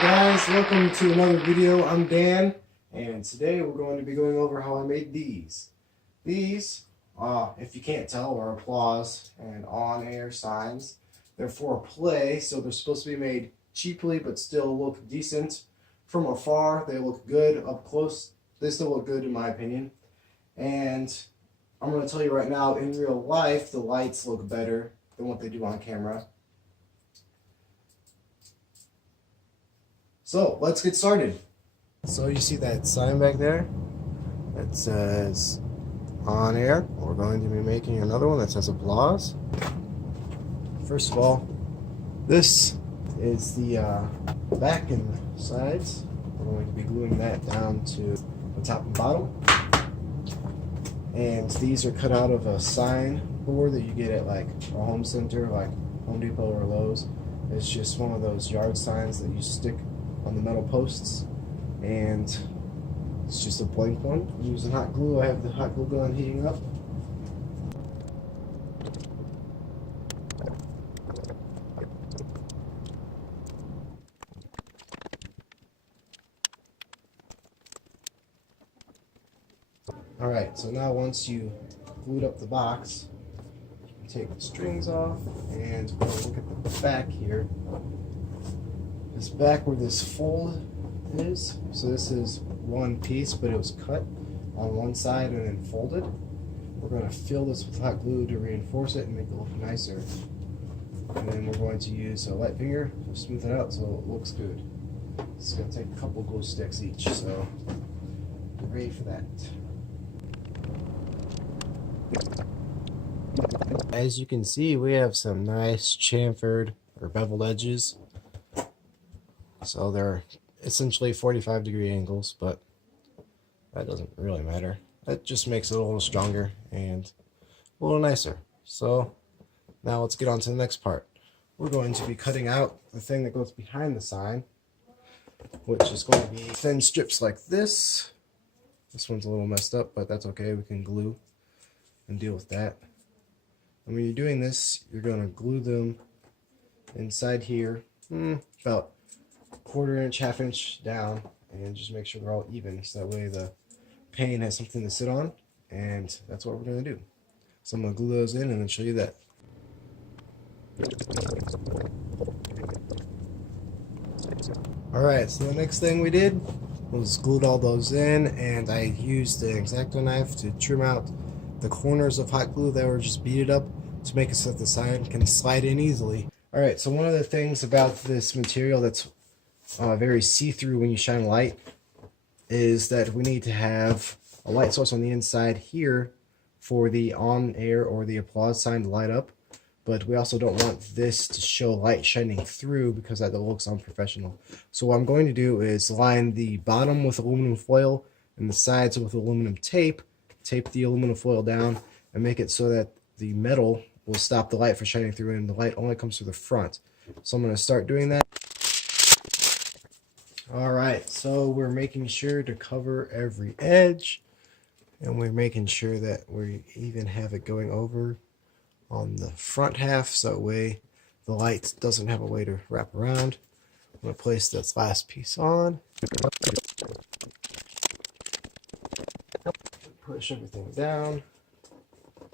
Guys, welcome to another video. I'm Dan, and today we're going to be going over how I made these. These, if you can't tell, are applause and on-air signs. They're for play, so they're supposed to be made cheaply but still look decent. From afar, they look good. Up close, they still look good in my opinion. And I'm going to tell you right now, in real life, the lights look better than what they do on camera. So let's get started. So you see that sign back there that says on air. We're going to be making another one that says applause. First of all, this is the back and sides. We're going to be gluing that down to the top and bottom. And these are cut out of a sign board that you get at like a home center, like Home Depot or Lowe's. It's just one of those yard signs that you stick on the metal posts, and it's just a blank one. I'm using hot glue. I have the hot glue gun heating up. Alright, so now once you glued up the box, you take the strings off, and we're going to look at the back here. This back where this fold is, so this is one piece, but it was cut on one side and then folded. We're going to fill this with hot glue to reinforce it and make it look nicer. And then we're going to use a light finger to smooth it out so it looks good. It's going to take a couple glue sticks each, so get ready for that. As you can see, we have some nice chamfered or beveled edges. So they're essentially 45-degree angles, but that doesn't really matter. That just makes it a little stronger and a little nicer. So now let's get on to the next part. We're going to be cutting out the thing that goes behind the sign, which is going to be thin strips like this. This one's a little messed up, but that's okay. We can glue and deal with that. And when you're doing this, you're going to glue them inside here, about quarter-inch, half-inch down, and just make sure they're all even, so that way the pane has something to sit on, and that's what we're going to do. So I'm going to glue those in and then show you that. Alright, so the next thing we did was glued all those in, and I used the X-Acto knife to trim out the corners of hot glue that were just beaded up to make it so that the sign can slide in easily. Alright, so one of the things about this material that's very see-through when you shine light is that we need to have a light source on the inside here for the on-air or the applause sign to light up, but we also don't want this to show light shining through because that looks unprofessional. So what I'm going to do is line the bottom with aluminum foil and the sides with aluminum tape, tape the aluminum foil down, and make it so that the metal will stop the light from shining through and the light only comes through the front. So I'm going to start doing that. Alright, so we're making sure to cover every edge, and we're making sure that we even have it going over on the front half, so that way the light doesn't have a way to wrap around. I'm going to place this last piece on. Push everything down.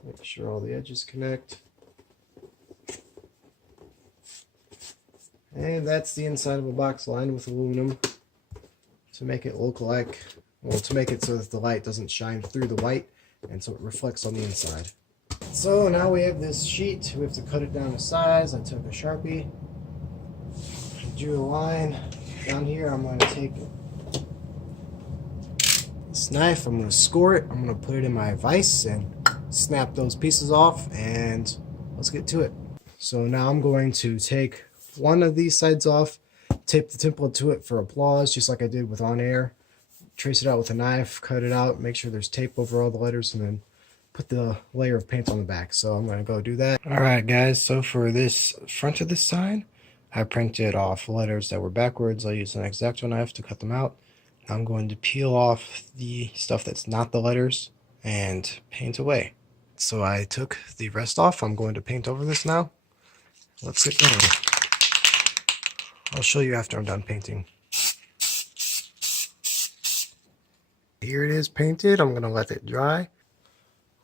Make sure all the edges connect. And that's the inside of a box lined with aluminum to make it look like, well, to make it so that the light doesn't shine through the white and so it reflects on the inside. So now we have this sheet. We have to cut it down to size. I took a Sharpie, drew a line. Down here I'm going to take this knife, I'm going to score it, I'm going to put it in my vise and snap those pieces off, and let's get to it. So now I'm going to take one of these sides off, tape the template to it for applause, just like I did with on air. Trace it out with a knife, cut it out, make sure there's tape over all the letters, and then put the layer of paint on the back. So I'm going to go do that. Alright guys, so for this front of this sign, I printed off letters that were backwards. I used an X-Acto knife to cut them out. I'm going to peel off the stuff that's not the letters and paint away. So I took the rest off. I'm going to paint over this now. Let's get going. I'll show you after I'm done painting. here it is painted. I'm gonna let it dry.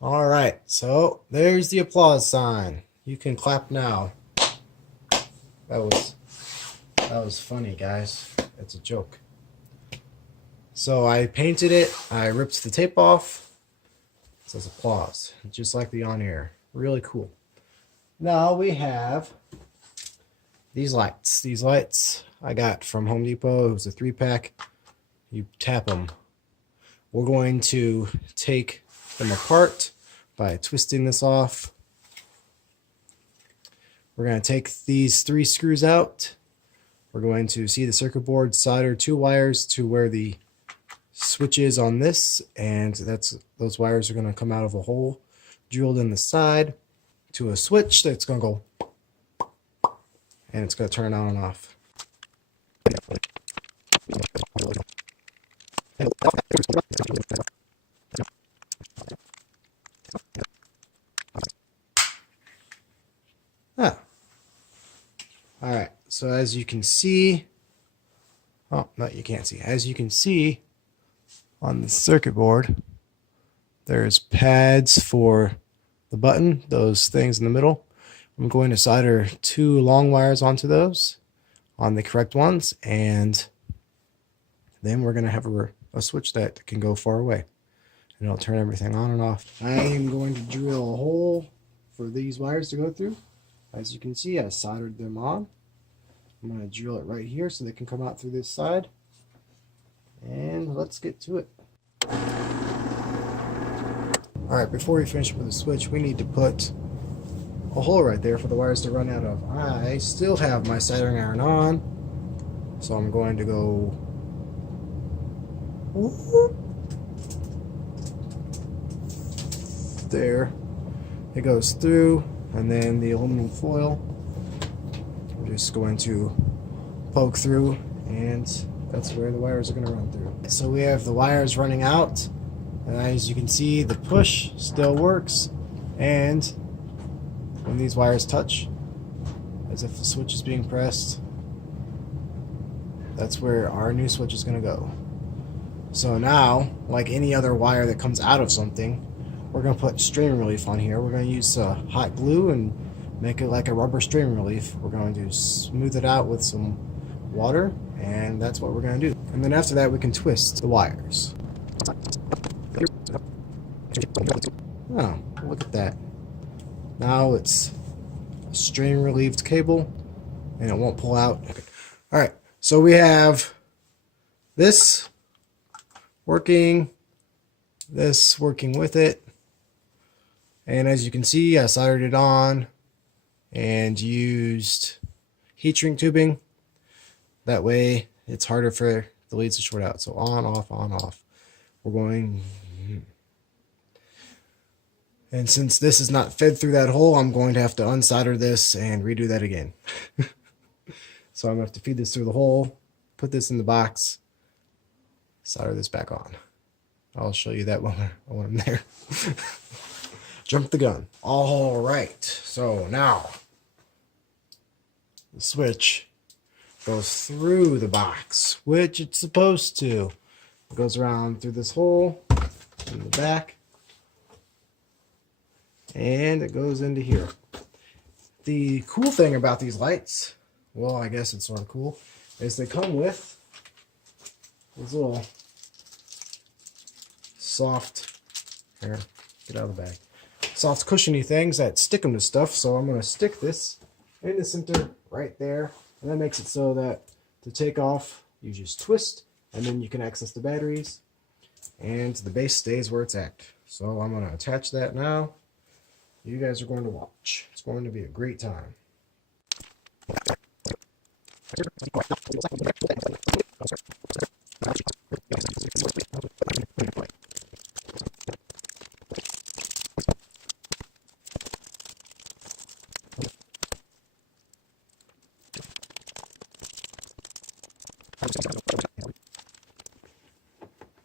All right, so there's the applause sign. You can clap now. That was funny, guys. It's a joke. So I painted it. I ripped the tape off. It says applause, just like the on air. Really cool. Now we have these lights. These lights I got from Home Depot. It was a 3-pack. You tap them. We're going to take them apart by twisting this off. We're going to take these 3 screws out. We're going to see the circuit board, solder 2 wires to where the switch is on this, and those wires are going to come out of a hole drilled in the side to a switch that's going to go, and it's going to turn on and off. Ah. All right, so as you can see, oh, no, you can't see. As you can see on the circuit board, there's pads for the button, those things in the middle. I'm going to solder 2 long wires onto those, on the correct ones, and then we're going to have a switch that can go far away, and it'll turn everything on and off. I am going to drill a hole for these wires to go through. As you can see, I soldered them on. I'm going to drill it right here so they can come out through this side. And let's get to it. Alright, before we finish with the switch, we need to put a hole right there for the wires to run out of. I still have my soldering iron on, so I'm going to go there. It goes through, and then the aluminum foil, I'm just going to poke through, and that's where the wires are going to run through. So we have the wires running out, and as you can see, the push still works, and when these wires touch, as if the switch is being pressed, that's where our new switch is going to go. So now, like any other wire that comes out of something, we're going to put strain relief on here. We're going to use hot glue and make it like a rubber strain relief. We're going to smooth it out with some water, and that's what we're going to do. And then after that, we can twist the wires. Oh, look at that. Now it's a strain relieved cable, and it won't pull out. Alright, so we have this working, this working with it. And as you can see, I soldered it on and used heat shrink tubing. That way it's harder for the leads to short out. So on, off, on, off. We're going, and since this is not fed through that hole, I'm going to have to unsolder this and redo that again. So I'm going to have to feed this through the hole, put this in the box, solder this back on. I'll show you that when I'm there. Jump the gun. All right, so now the switch goes through the box, which it's supposed to. It goes around through this hole in the back, and it goes into here. The cool thing about these lights, well, I guess it's sort of cool, is they come with these little soft, here, get out of the bag, soft cushiony things that stick them to stuff. So I'm going to stick this in the center right there, and that makes it so that to take off, you just twist, and then you can access the batteries, and the base stays where it's at. So I'm going to attach that now. You guys are going to watch. It's going to be a great time.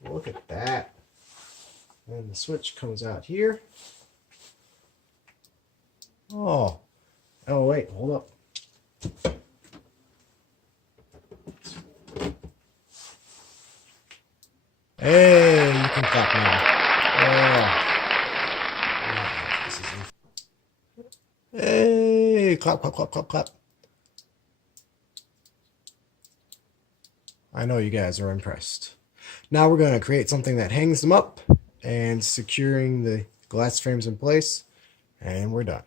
Look at that. And the switch comes out here. Oh wait, hold up. Hey, you can clap now. Hey, clap, clap, clap, clap, clap. I know you guys are impressed. Now we're going to create something that hangs them up and securing the glass frames in place, and we're done.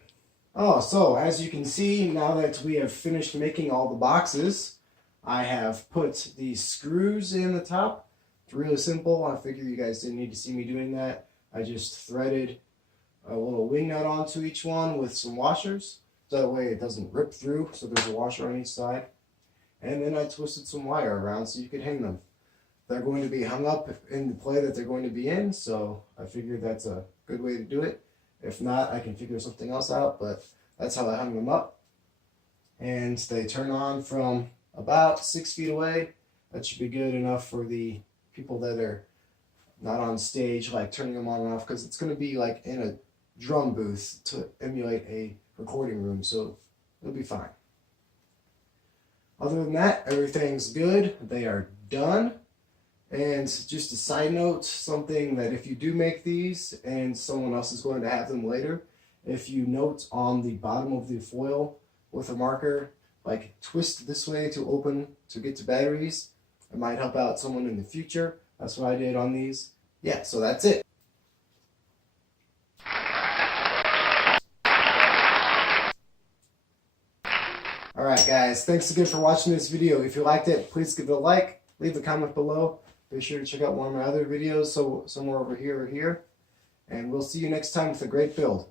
Oh, so as you can see, now that we have finished making all the boxes, I have put these screws in the top. It's really simple. I figured you guys didn't need to see me doing that. I just threaded a little wing nut onto each one with some washers. So that way it doesn't rip through, so there's a washer on each side. And then I twisted some wire around so you could hang them. They're going to be hung up in the play that they're going to be in, so I figured that's a good way to do it. If not, I can figure something else out, but that's how I hung them up. And they turn on from about 6 feet away. That should be good enough for the people that are not on stage, like turning them on and off, because it's going to be like in a drum booth to emulate a recording room, so it'll be fine. Other than that, everything's good. They are done. And just a side note, something that if you do make these and someone else is going to have them later, if you note on the bottom of the foil with a marker, like twist this way to open to get to batteries, it might help out someone in the future. That's what I did on these. Yeah, so that's it. Alright guys, thanks again for watching this video. If you liked it, please give it a like, leave a comment below. Be sure to check out one of my other videos, so somewhere over here or here. And we'll see you next time with a great build.